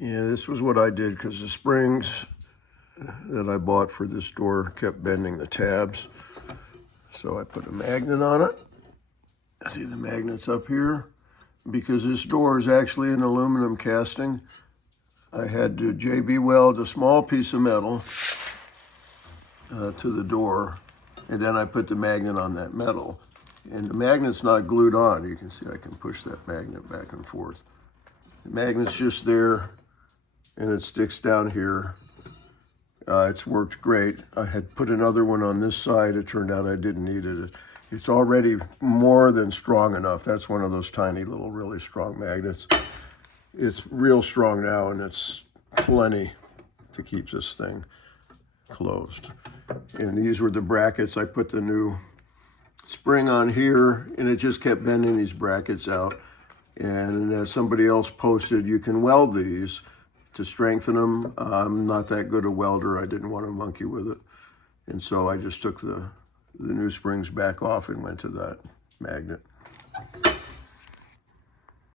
Yeah, this was what I did because the springs that I bought for this door kept bending the tabs. So I put a magnet on it. See the magnets up here? Because this door is actually an aluminum casting, I had to JB weld a small piece of metal to the door, and then I put the magnet on that metal. And the magnet's not glued on. You can see I can push that magnet back and forth. The magnet's just there, and it sticks down here. It's worked great. I had put another one on this side. It turned out I didn't need it. It's already more than strong enough. That's one of those tiny little really strong magnets. It's real strong now, and it's plenty to keep this thing closed. And these were the brackets. I put the new spring on here, and it just kept bending these brackets out. And as somebody else posted, you can weld these to strengthen them. I'm not that good a welder. I didn't want to monkey with it. And so I just took the new springs back off and went to that magnet.